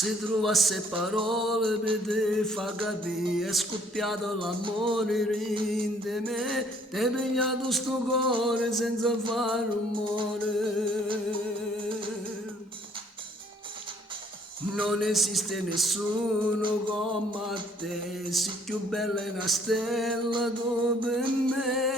Se trovasse parole per te fa capire, è scoppiato l'amore rinde me, ti è pigliato sto cuore senza fare rumore. Non esiste nessuno come te, sei più bella è una stella tu per me.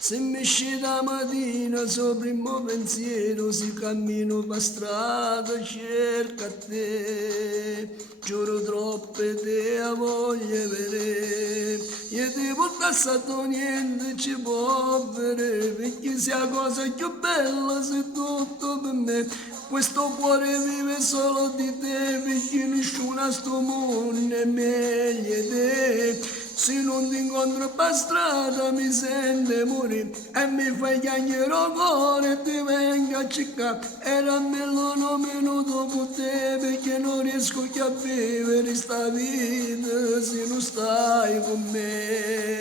Se mi esce la mattina, so primo pensiero, si cammino per strada, cerca te. Giuro troppe te a voglia vedere, e ti porta stato niente ci può avere, perché sia cosa più bella se tutto per me. Questo cuore vive solo di te, perché nessuno a sto mondo è meglio di te. Se non ti incontro per strada mi sente morire e mi fai chiagliare il cuore e ti vengo a cercare. Era bello un minuto con te perché non riesco più a vivere sta vita se non stai con me.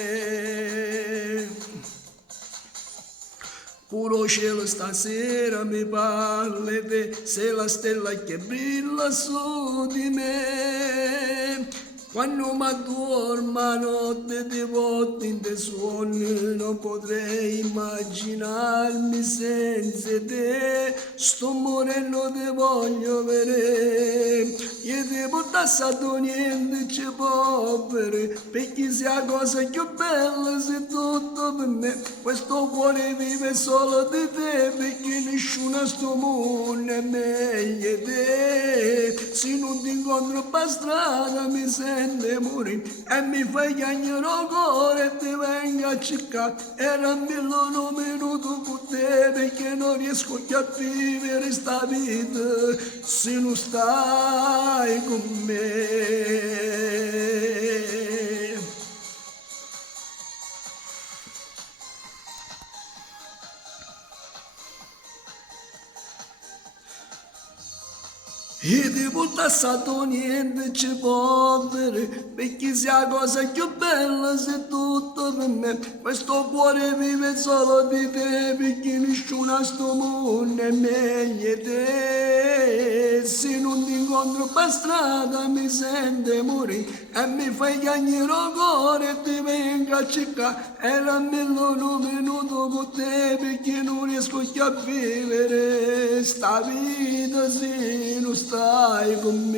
Puro cielo stasera mi parli te, sei la stella che brilla su di me. Quando mi addormo a notte ti porto in te sogni, non potrei immaginarmi senza te. Sto morendo, ti voglio vedere, e ti portassi a niente ci può avere, perché sia cosa più bella se tutto per me. Questo cuore vive solo di te, perché nessuno a sto mondo è meglio di te. Se non ti incontro per strada mi sente morire e mi fai chiagliare il cuore e ti vengo a cercare. Era bello un minuto con te perché non riesco più a vivere sta vita se non stai con me. E ti portassato niente ci può avere, perché sia cosa più bella se tutto per me. Questo cuore vive solo di te, perché nessuno a sto mondo è meglio di te. Se non ti incontro per strada mi sente morire e mi fai chiagliare il cuore e ti vengo a cercare. Era bello un minuto con te perché non riesco più a vivere sta vita se non stai con me.